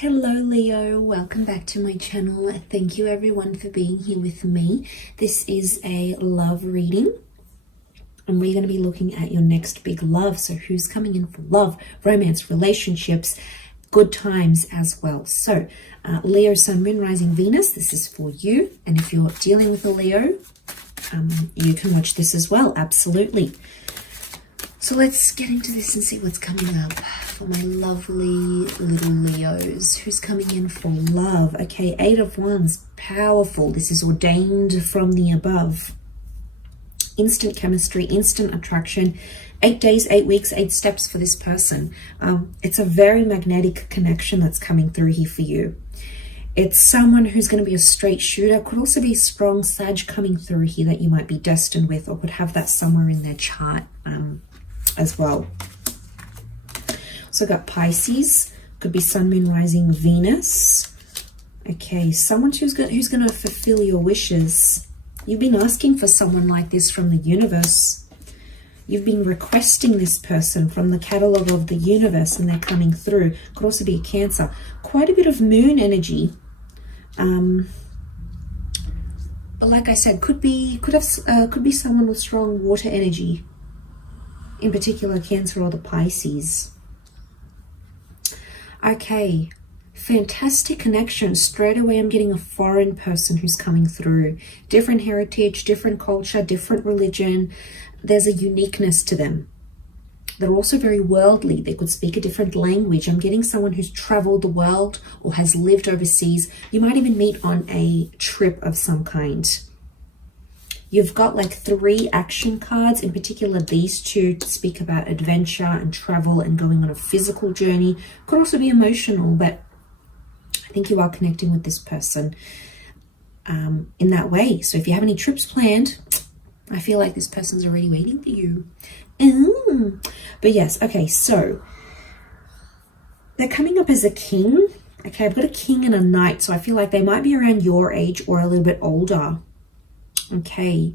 Hello Leo, welcome back to my channel. Thank you everyone for being here with me. This is a love reading and we're going to be looking at your next big love. So who's coming in for love, romance, relationships, good times as well. So Leo, Sun, Moon, Rising, Venus, this is for you. And if you're dealing with a Leo, you can watch this as well, absolutely. So let's get into this and see what's coming up for my lovely little Leos. Who's coming in for love? Okay, Eight of Wands, powerful. This is ordained from the above. Instant chemistry, instant attraction. 8 days, 8 weeks, 8 steps for this person. It's a very magnetic connection that's coming through here for you. It's someone who's going to be a straight shooter. Could also be strong Sag coming through here that you might be destined with, or could have that somewhere in their chart as well. So got Pisces, could be Sun, Moon, Rising, Venus. Okay, someone who's going to fulfill your wishes. You've been asking for someone like this from the universe. You've been requesting this person from the catalog of the universe, and they're coming through. Could also be a Cancer. Quite a bit of moon energy. But like I said, could be someone with strong water energy. In particular, Cancer or the Pisces. Okay, fantastic connection. Straight away, I'm getting a foreign person who's coming through. Different heritage, different culture, different religion. There's a uniqueness to them. They're also very worldly. They could speak a different language. I'm getting someone who's traveled the world or has lived overseas. You might even meet on a trip of some kind. You've got like 3 action cards, in particular these two to speak about adventure and travel and going on a physical journey. Could also be emotional, but I think you are connecting with this person in that way. So if you have any trips planned, I feel like this person's already waiting for you. But yes, okay, so they're coming up as a king. Okay, I've got a king and a knight, so I feel like they might be around your age or a little bit older. Okay,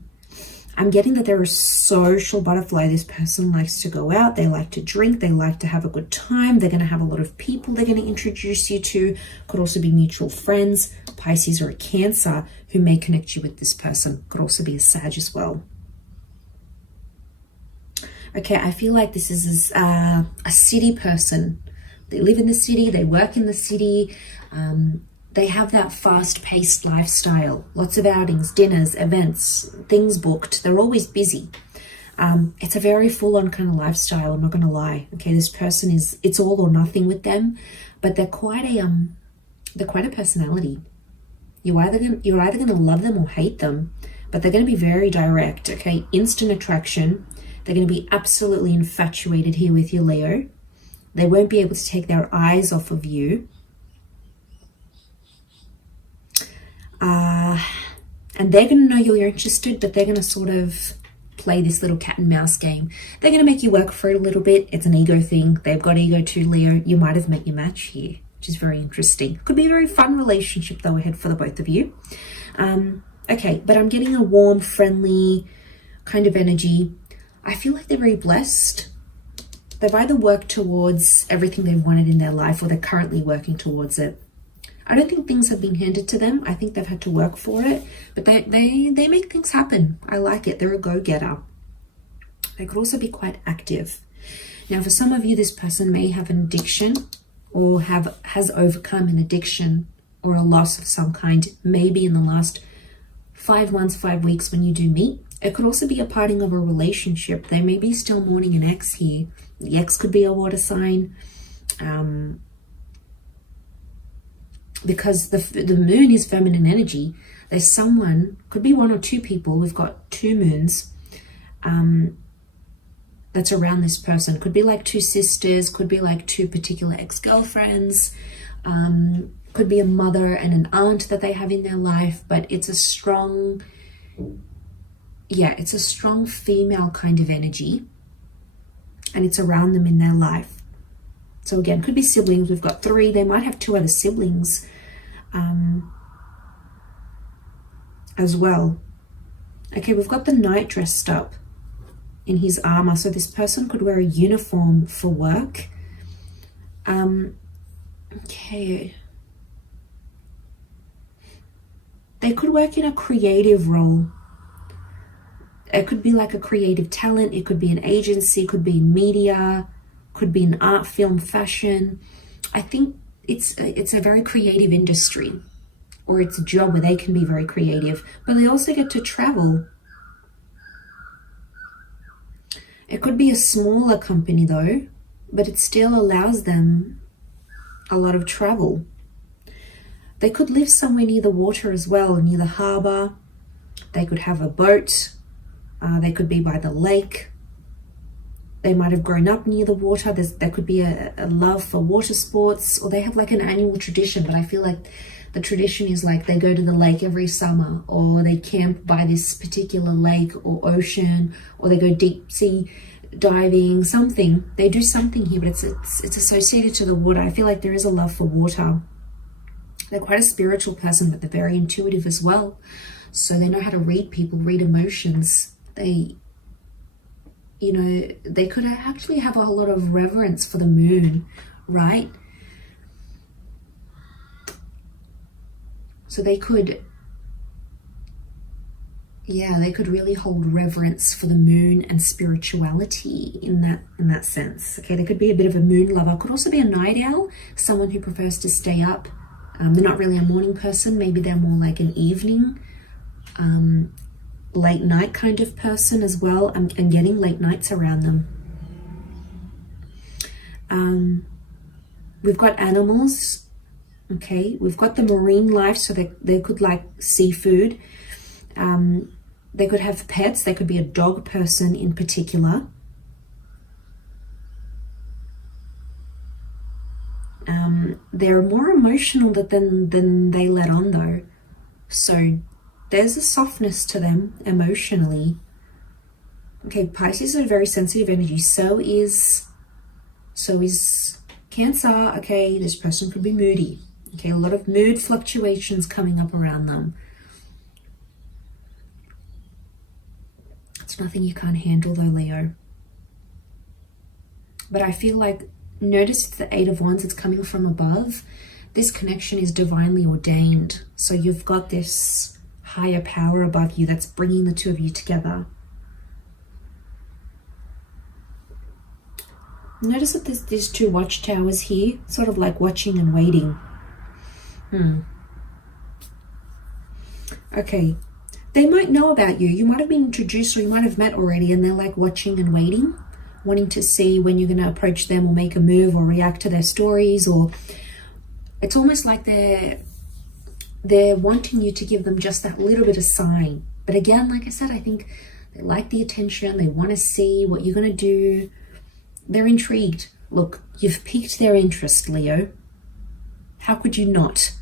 I'm getting that they're a social butterfly. This person likes to go out, they like to drink, they like to have a good time. They're going to have a lot of people they're going to introduce you to. Could also be mutual friends, Pisces or a Cancer who may connect you with this person. Could also be a Sag as well. Okay, I feel like this is a city person. They live in the city, they work in the city. They have that fast-paced lifestyle. Lots of outings, dinners, events, things booked. They're always busy. It's a very full-on kind of lifestyle, I'm not going to lie. Okay, this person it's all or nothing with them, but they're quite a personality. You're either going to love them or hate them, but they're going to be very direct. Okay, instant attraction. They're going to be absolutely infatuated here with you, Leo. They won't be able to take their eyes off of you. And they're going to know you're interested, but they're going to sort of play this little cat and mouse game. They're going to make you work for it a little bit. It's an ego thing. They've got ego too, Leo. You might have met your match here, which is very interesting. Could be a very fun relationship though ahead for the both of you. Okay, but I'm getting a warm, friendly kind of energy. I feel like they're very blessed. They've either worked towards everything they've wanted in their life or they're currently working towards it. I don't think things have been handed to them. I think they've had to work for it, but they make things happen. I like it. They're a go-getter. They could also be quite active. Now, for some of you, this person may have an addiction or has overcome an addiction or a loss of some kind, maybe in the last 5 months, 5 weeks when you do meet. It could also be a parting of a relationship. They may be still mourning an ex here. The ex could be a water sign. Because the moon is feminine energy, there's someone, could be 1 or 2 people, we've got 2 moons, that's around this person. Could be like 2 sisters, could be like 2 particular ex-girlfriends, could be a mother and an aunt that they have in their life, but it's a strong female kind of energy, and it's around them in their life. So again, could be siblings. We've got 3. They might have 2 other siblings as well. Okay, we've got the knight dressed up in his armor. So this person could wear a uniform for work. Okay. They could work in a creative role. It could be like a creative talent. It could be an agency. It could be in media. Could be in art, film, fashion. I think it's a very creative industry, or it's a job where they can be very creative, but they also get to travel. It could be a smaller company though, but it still allows them a lot of travel. They could live somewhere near the water as well, near the harbor. They could have a boat. They could be by the lake. They might have grown up near the water. There could be a love for water sports, or they have like an annual tradition, but I feel like the tradition is like they go to the lake every summer, or they camp by this particular lake or ocean, or they go deep sea diving, something. They do something here, but it's associated to the water. I feel like there is a love for water. They're quite a spiritual person, but they're very intuitive as well. So they know how to read people, read emotions. They could actually have a lot of reverence for the moon, right? So they could really hold reverence for the moon and spirituality in that sense. Okay, they could be a bit of a moon lover. Could also be a night owl, someone who prefers to stay up. They're not really a morning person. Maybe they're more like an evening, late night kind of person as well. I'm getting late nights around them. We've got animals. Okay, we've got the marine life, so they could like seafood. They could have pets. They could be a dog person in particular. They're more emotional than they let on though. So there's a softness to them emotionally. Okay, Pisces are very sensitive energy. So is Cancer. Okay, this person could be moody. Okay, a lot of mood fluctuations coming up around them. It's nothing you can't handle though, Leo. But I feel like, notice the Eight of Wands, it's coming from above. This connection is divinely ordained. So you've got this higher power above you that's bringing the two of you together. Notice that there's two watchtowers here, sort of like watching and waiting. Okay, they might know about you. You might have been introduced, or you might have met already, and they're like watching and waiting, wanting to see when you're going to approach them or make a move or react to their stories. Or it's almost like they're wanting you to give them just that little bit of sign. But again, like I said, I think they like the attention. They want to see what you're going to do. They're intrigued. Look, you've piqued their interest, Leo. How could you not?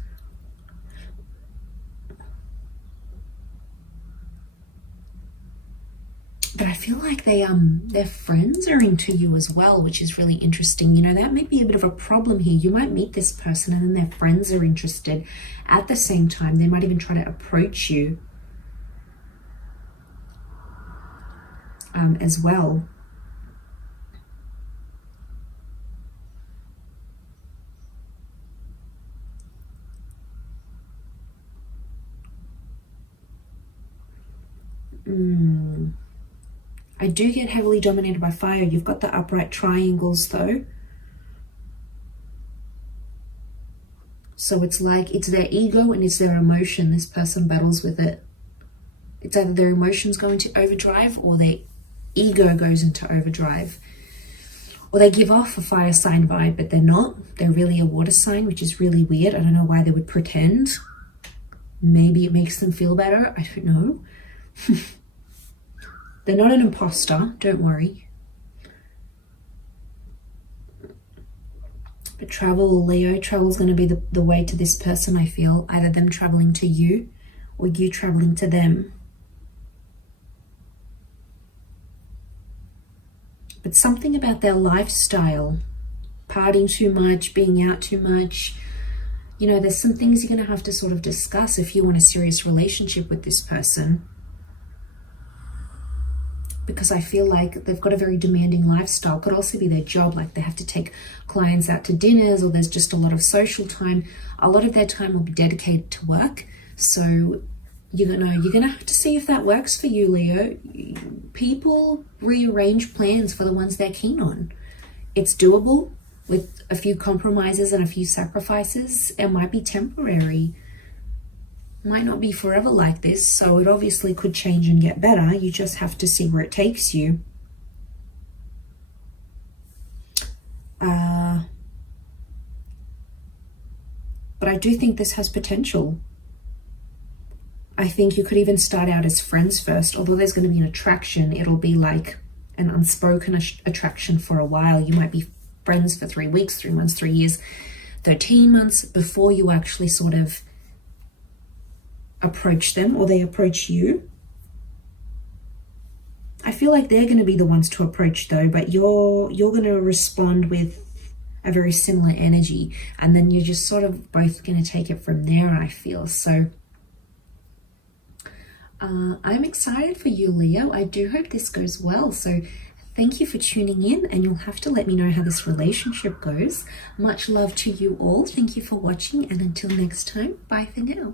But I feel like their friends are into you as well, which is really interesting. You know, that might be a bit of a problem here. You might meet this person and then their friends are interested at the same time. They might even try to approach you as well. I do get heavily dominated by fire. You've got the upright triangles though. So it's like it's their ego and it's their emotion. This person battles with it. It's either their emotions go into overdrive or their ego goes into overdrive. Or they give off a fire sign vibe, but they're not. They're really a water sign, which is really weird. I don't know why they would pretend. Maybe it makes them feel better. I don't know. They're not an imposter, don't worry. But travel, Leo, travel is going to be the way to this person, I feel. Either them traveling to you or you traveling to them. But something about their lifestyle, partying too much, being out too much, you know, there's some things you're going to have to sort of discuss if you want a serious relationship with this person. because I feel like they've got a very demanding lifestyle. Could also be their job, like they have to take clients out to dinners, or there's just a lot of social time. A lot of their time will be dedicated to work. So you're gonna have to see if that works for you, Leo. People rearrange plans for the ones they're keen on. It's doable with a few compromises and a few sacrifices. It might be temporary, might not be forever like this, so it obviously could change and get better. You just have to see where it takes you. But I do think this has potential. I think you could even start out as friends first. Although there's going to be an attraction, it'll be like an unspoken attraction for a while. You might be friends for 3 weeks, 3 months, 3 years, 13 months before you actually sort of approach them, or they approach you. I feel like they're going to be the ones to approach though, but you're going to respond with a very similar energy, and then you're just sort of both going to take it from there, I feel. So I'm excited for you, Leo. I do hope this goes well. So thank you for tuning in, and you'll have to let me know how this relationship goes. Much love to you all. Thank you for watching, and until next time, bye for now.